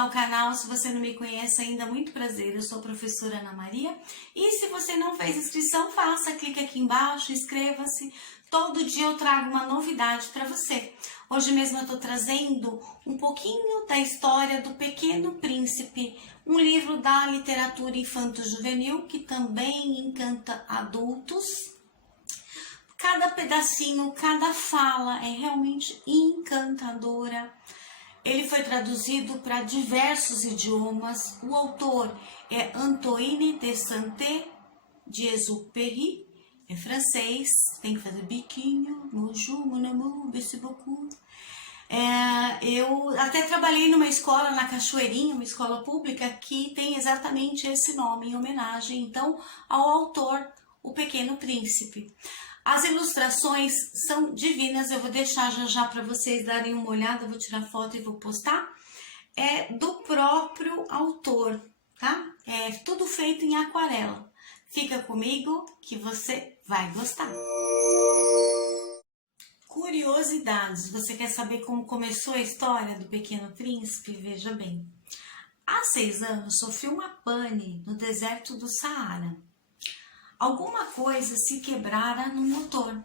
ao canal. Se você não me conhece ainda, muito prazer, eu sou a professora Ana Maria. E se você não fez inscrição, faça, clique aqui embaixo, inscreva-se. Todo dia eu trago uma novidade para você. Hoje mesmo eu estou trazendo um pouquinho da história do Pequeno Príncipe, um livro da literatura infanto-juvenil que também encanta adultos. Cada pedacinho, cada fala é realmente encantadora. Ele foi traduzido para diversos idiomas. O autor é Antoine de Saint-Exupéry, é francês, tem que fazer biquinho, bonjour, mon amour, merci beaucoup. Eu até trabalhei numa escola na Cachoeirinha, uma escola pública, que tem exatamente esse nome, em homenagem, então, ao autor, o Pequeno Príncipe. As ilustrações são divinas, eu vou deixar já para vocês darem uma olhada, vou tirar foto e vou postar. É do próprio autor, tá? É tudo feito em aquarela. Fica comigo que você vai gostar. Curiosidades, você quer saber como começou a história do Pequeno Príncipe? Veja bem. Há 6 anos sofri uma pane no deserto do Saara. Alguma coisa se quebrara no motor.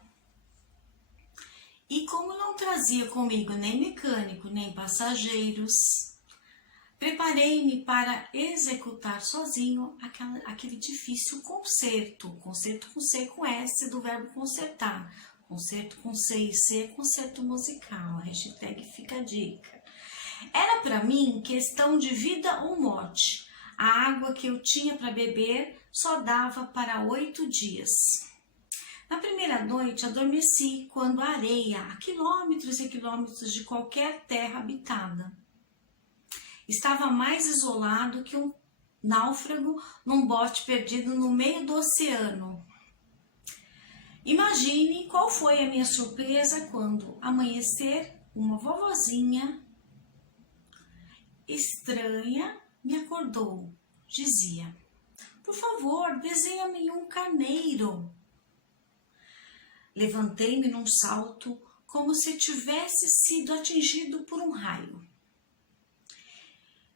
E como não trazia comigo nem mecânico, nem passageiros, preparei-me para executar sozinho aquele difícil concerto. Concerto com C com S do verbo consertar. Concerto com C e C é concerto musical. A hashtag fica a dica. Era para mim questão de vida ou morte. A água que eu tinha para beber só dava para 8 dias. Na primeira noite adormeci quando a areia, a quilômetros e quilômetros de qualquer terra habitada, estava mais isolado que um náufrago num bote perdido no meio do oceano. Imagine qual foi a minha surpresa quando, ao amanhecer, uma vovozinha estranha me acordou. Dizia: por favor, desenha-me um carneiro. Levantei-me num salto, como se tivesse sido atingido por um raio.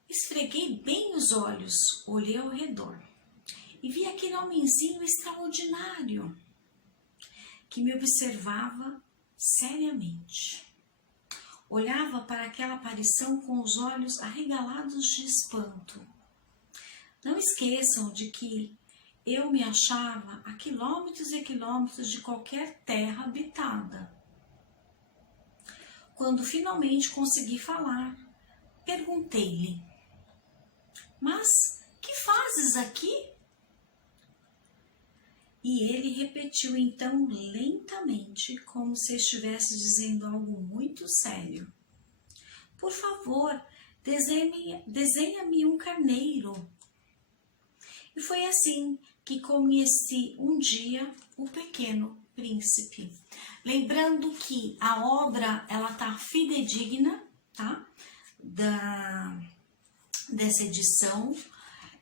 Esfreguei bem os olhos, olhei ao redor e vi aquele homenzinho extraordinário que me observava seriamente. Olhava para aquela aparição com os olhos arregalados de espanto. Não esqueçam de que eu me achava a quilômetros e quilômetros de qualquer terra habitada. Quando finalmente consegui falar, perguntei-lhe: mas que fazes aqui? E ele repetiu então lentamente, como se estivesse dizendo algo muito sério: por favor, desenha-me um carneiro. E foi assim que conheci um dia o Pequeno Príncipe. Lembrando que a obra, ela tá fidedigna, tá? Dessa edição.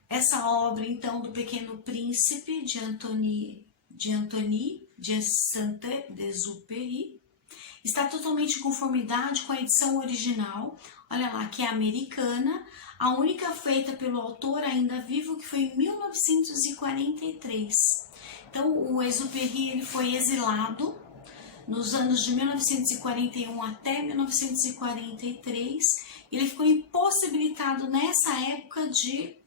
Essa obra, então, do Pequeno Príncipe, de Antoine de Saint-Exupéry, está totalmente em conformidade com a edição original, olha lá, que é americana, a única feita pelo autor ainda vivo, que foi em 1943. Então, o Exupéry ele foi exilado nos anos de 1941 até 1943, e ele ficou impossibilitado nessa época de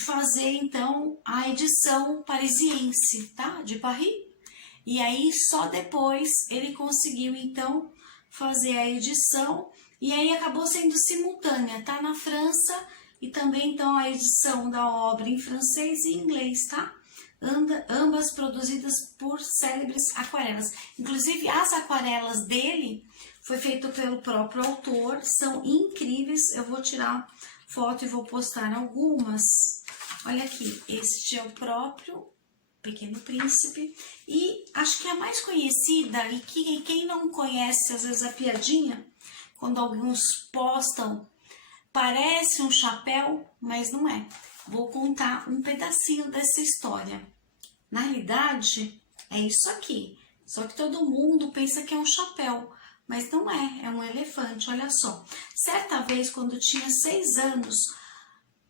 fazer, então, a edição parisiense, tá? De Paris. E aí, só depois, ele conseguiu, então, fazer a edição, e aí acabou sendo simultânea, tá? Na França, e também, então, a edição da obra em francês e inglês, tá? Ambas produzidas por célebres aquarelas. Inclusive, as aquarelas dele foi feito pelo próprio autor, são incríveis. Eu vou tirar foto e vou postar algumas. Olha aqui, este é o próprio Pequeno Príncipe, e acho que a mais conhecida, e que quem não conhece, às vezes a piadinha, quando alguns postam, parece um chapéu, mas não é. Vou contar um pedacinho dessa história. Na realidade, é isso aqui, só que todo mundo pensa que é um chapéu, mas não é, é um elefante, olha só. Certa vez, quando tinha 6 anos,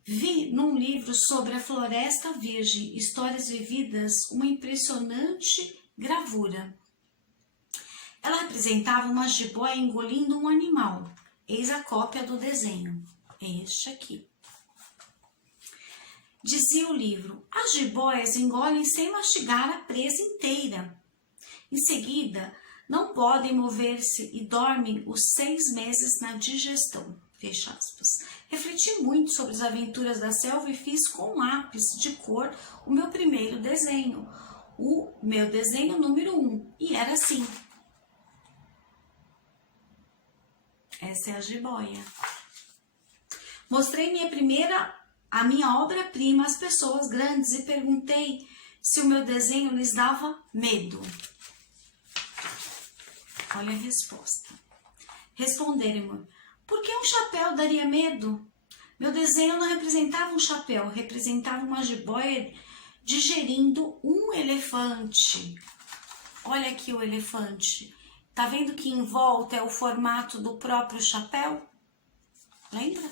vi num livro sobre a Floresta Virgem, Histórias Vividas, uma impressionante gravura. Ela representava uma jiboia engolindo um animal. Eis a cópia do desenho. É este aqui. Dizia o livro: as jiboias engolem sem mastigar a presa inteira. Em seguida, não podem mover-se e dormem os 6 meses na digestão. Fecha aspas. Refleti muito sobre as aventuras da selva e fiz com lápis de cor o meu primeiro desenho. O meu desenho número 1. E era assim. Essa é a jiboia. Mostrei a minha obra-prima às pessoas grandes e perguntei se o meu desenho lhes dava medo. Olha a resposta. Responderam-me: por que um chapéu daria medo? Meu desenho não representava um chapéu, representava uma jiboia digerindo um elefante. Olha aqui o elefante. Tá vendo que em volta é o formato do próprio chapéu? Lembra?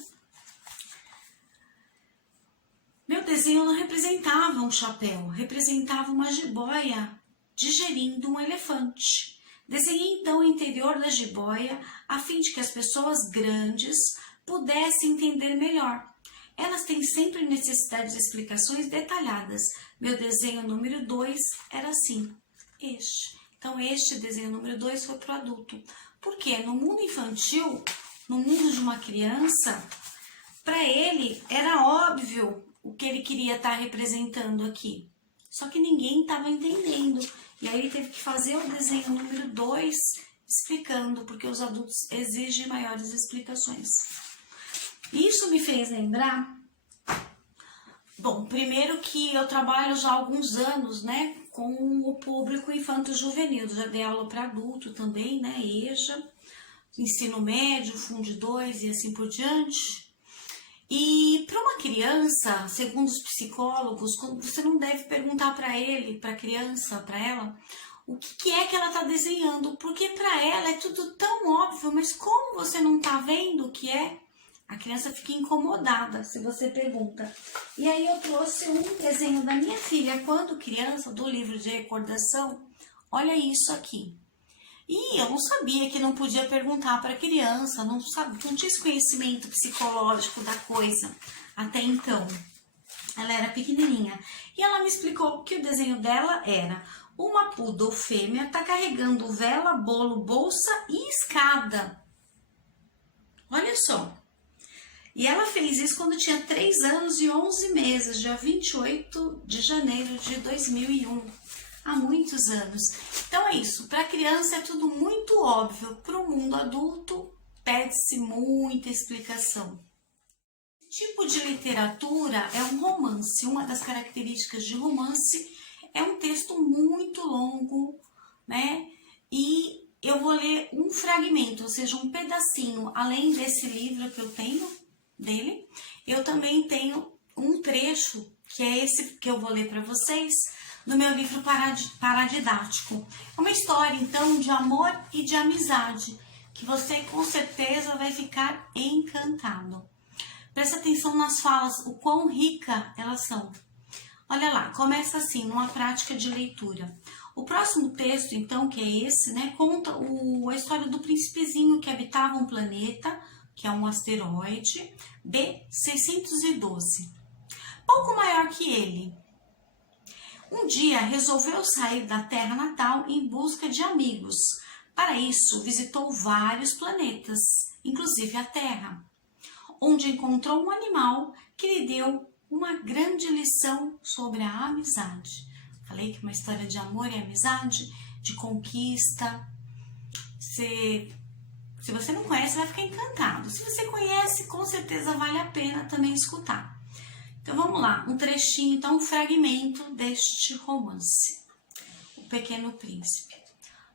Meu desenho não representava um chapéu, representava uma jiboia digerindo um elefante. Desenhei então o interior da jiboia a fim de que as pessoas grandes pudessem entender melhor. Elas têm sempre necessidade de explicações detalhadas. Meu desenho número 2 era assim. Então, este desenho número 2 foi para o adulto. Porque no mundo infantil, no mundo de uma criança, para ele era óbvio o que ele queria estar representando aqui. Só que ninguém estava entendendo. E aí ele teve que fazer o desenho número 2 explicando, porque os adultos exigem maiores explicações. Isso me fez lembrar, bom, primeiro que eu trabalho já há alguns anos, né, com o público infanto-juvenil, já dei aula para adulto também, né, EJA, ensino médio, Fundo 2 e assim por diante. E para uma criança, segundo os psicólogos, você não deve perguntar para ele, para a criança, para ela, o que é que ela está desenhando, porque para ela é tudo tão óbvio, mas como você não está vendo o que é? A criança fica incomodada se você pergunta. E aí eu trouxe um desenho da minha filha quando criança, do livro de recordação. Olha isso aqui. E eu não sabia que não podia perguntar para a criança, não tinha esse conhecimento psicológico da coisa até então. Ela era pequenininha. E ela me explicou que o desenho dela era uma poodle fêmea tá carregando vela, bolo, bolsa e escada. Olha só. E ela fez isso quando tinha 3 anos e 11 meses, dia 28 de janeiro de 2001. Há muitos anos. Então é isso, para a criança é tudo muito óbvio, para o mundo adulto pede-se muita explicação. Esse tipo de literatura é um romance. Uma das características de romance é um texto muito longo, né? E eu vou ler um fragmento, ou seja, um pedacinho, além desse livro que eu tenho dele, eu também tenho um trecho, que é esse que eu vou ler para vocês, do meu livro paradidático. É uma história, então, de amor e de amizade, que você com certeza vai ficar encantado. Presta atenção nas falas, o quão rica elas são. Olha lá, começa assim, numa prática de leitura. O próximo texto, então, que é esse, né, conta a história do príncipezinho que habitava um planeta, que é um asteroide, B612. Pouco maior que ele. Um dia resolveu sair da terra natal em busca de amigos. Para isso, visitou vários planetas, inclusive a Terra, onde encontrou um animal que lhe deu uma grande lição sobre a amizade. Falei que é uma história de amor e amizade, de conquista. Se você não conhece, vai ficar encantado. Se você conhece, com certeza vale a pena também escutar. Então vamos lá, um trechinho, então um fragmento deste romance. O Pequeno Príncipe.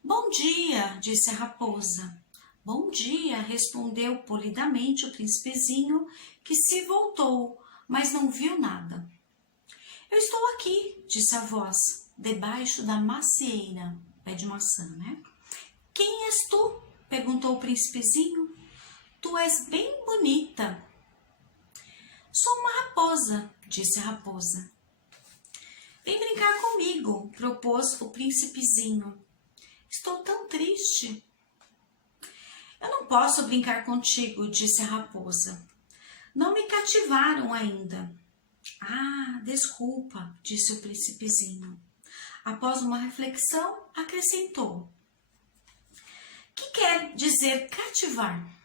Bom dia, disse a raposa. Bom dia, respondeu polidamente o príncipezinho, que se voltou, mas não viu nada. Eu estou aqui, disse a voz, debaixo da macieira, pé de maçã, né? Quem és tu? perguntou o príncipezinho. Tu és bem bonita. Sou uma raposa, disse a raposa. Vem brincar comigo, propôs o príncipezinho. Estou tão triste. Eu não posso brincar contigo, disse a raposa. Não me cativaram ainda. Ah, desculpa, disse o príncipezinho. Após uma reflexão, acrescentou. Que quer dizer cativar?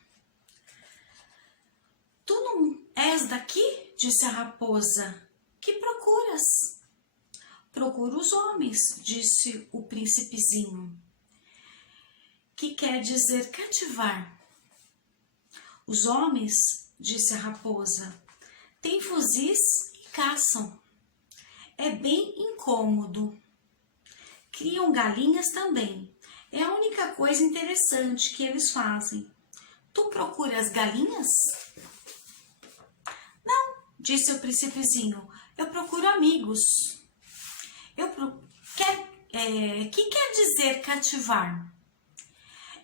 Tu não és daqui? Disse a raposa. Que procuras? Procuro os homens, disse o príncipezinho. Que quer dizer cativar? Os homens, disse a raposa, têm fuzis e caçam. É bem incômodo. Criam galinhas também. É a única coisa interessante que eles fazem. Tu procuras galinhas? Não, disse o príncipezinho. Eu procuro amigos. Que quer dizer cativar?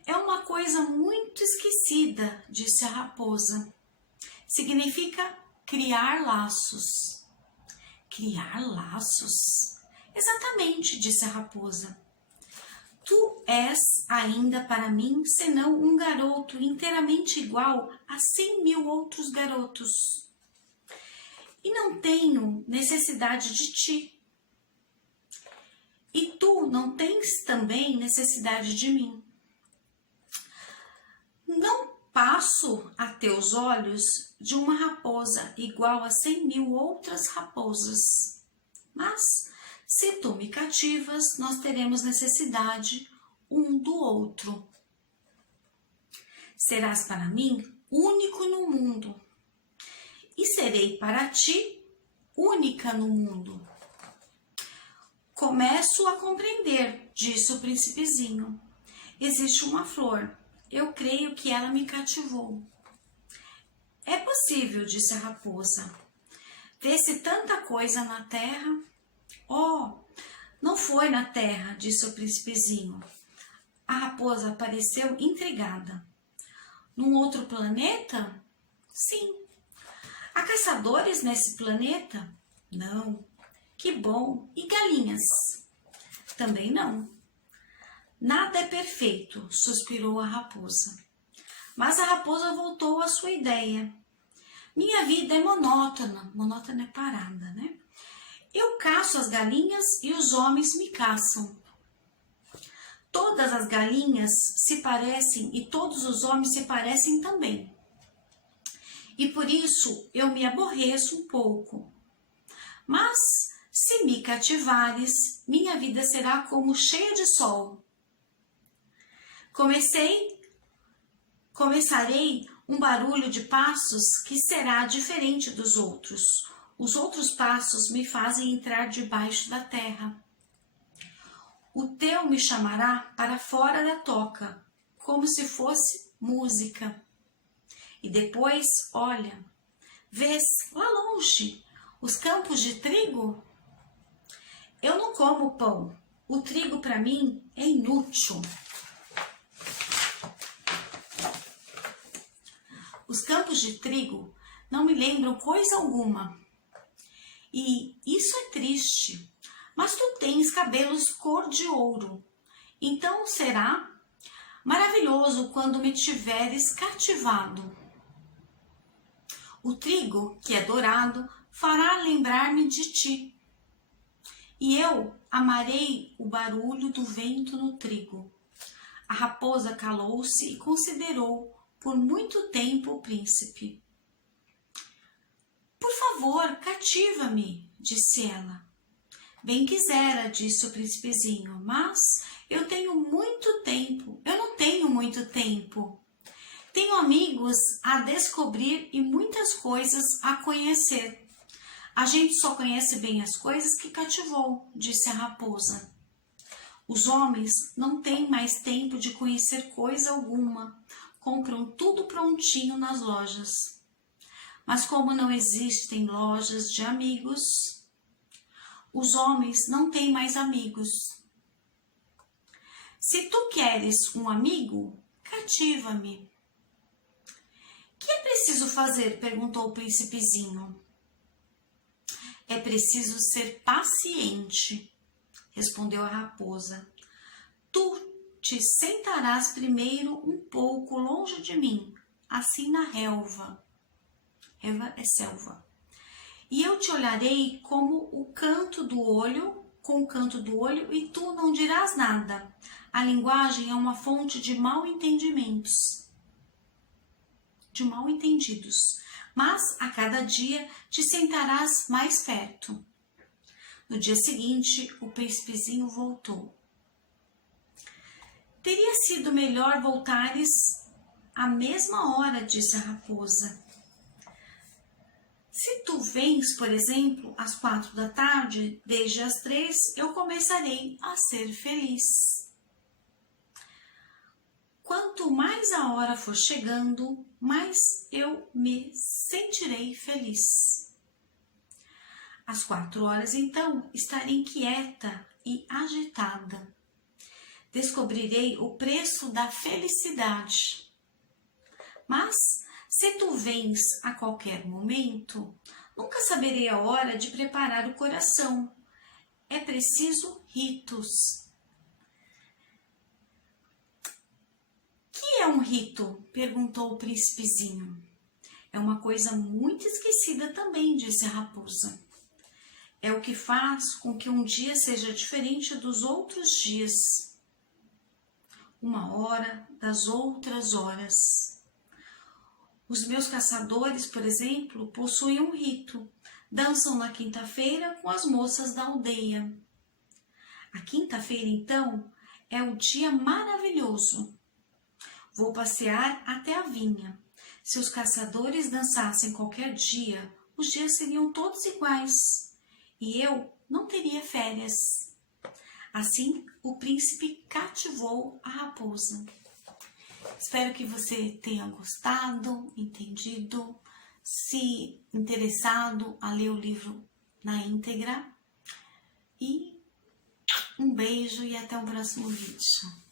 É uma coisa muito esquecida, disse a raposa. Significa criar laços. Criar laços? Exatamente, disse a raposa. Tu és ainda para mim, senão um garoto inteiramente igual a 100.000 outros garotos. E não tenho necessidade de ti. E tu não tens também necessidade de mim. Não passo a teus olhos de uma raposa igual a 100.000 outras raposas. Mas, se tu me cativas, nós teremos necessidade um do outro. Serás para mim único no mundo, e serei para ti única no mundo. Começo a compreender, disse o príncipezinho. Existe uma flor. Eu creio que ela me cativou. É possível, disse a raposa. Vê-se tanta coisa na terra. Oh, não foi na terra, disse o príncipezinho. A raposa pareceu intrigada. Num outro planeta? Sim. Há caçadores nesse planeta? Não. Que bom. E galinhas? Também não. Nada é perfeito, suspirou a raposa. Mas a raposa voltou à sua ideia. Minha vida é monótona. Monótona é parada, né? Eu caço as galinhas e os homens me caçam. Todas as galinhas se parecem e todos os homens se parecem também. E por isso eu me aborreço um pouco. Mas se me cativares, minha vida será como cheia de sol. Começarei um barulho de passos que será diferente dos outros. Os outros passos me fazem entrar debaixo da terra. O teu me chamará para fora da toca, como se fosse música. E depois, olha, vês lá longe os campos de trigo? Eu não como pão. O trigo para mim é inútil. Os campos de trigo não me lembram coisa alguma. E isso é triste. Mas tu tens cabelos cor de ouro. Então será maravilhoso quando me tiveres cativado. O trigo, que é dourado, fará lembrar-me de ti. E eu amarei o barulho do vento no trigo. A raposa calou-se e considerou por muito tempo o príncipe. Por favor, cativa-me, disse ela. Bem quisera, disse o príncipezinho, mas eu tenho muito tempo. Eu não tenho muito tempo. Tenho amigos a descobrir e muitas coisas a conhecer. A gente só conhece bem as coisas que cativou, disse a raposa. Os homens não têm mais tempo de conhecer coisa alguma. Compram tudo prontinho nas lojas. Mas como não existem lojas de amigos, os homens não têm mais amigos. Se tu queres um amigo, cativa-me. Que é preciso fazer? Perguntou o príncipezinho. É preciso ser paciente, respondeu a raposa. Tu te sentarás primeiro um pouco longe de mim, assim na relva. Relva é selva. E eu te olharei como o canto do olho, com o canto do olho, e tu não dirás nada. A linguagem é uma fonte de mal entendimentos. De mal entendidos. Mas a cada dia te sentarás mais perto. No dia seguinte, o príncipezinho voltou. Teria sido melhor voltares à mesma hora, disse a raposa. Se tu vens, por exemplo, às 4 da tarde, desde as 3, eu começarei a ser feliz. Quanto mais a hora for chegando, mais eu me sentirei feliz. Às 4 horas, então, estarei inquieta e agitada. Descobrirei o preço da felicidade. Mas, se tu vens a qualquer momento, nunca saberei a hora de preparar o coração. É preciso ritos. Que é um rito? Perguntou o príncipezinho. É uma coisa muito esquecida também, disse a raposa. É o que faz com que um dia seja diferente dos outros dias. Uma hora das outras horas. Os meus caçadores, por exemplo, possuem um rito. Dançam na quinta-feira com as moças da aldeia. A quinta-feira, então, é o dia maravilhoso. Vou passear até a vinha. Se os caçadores dançassem qualquer dia, os dias seriam todos iguais. E eu não teria férias. Assim, o príncipe cativou a raposa. Espero que você tenha gostado, entendido, se interessado a ler o livro na íntegra. E um beijo e até o próximo vídeo.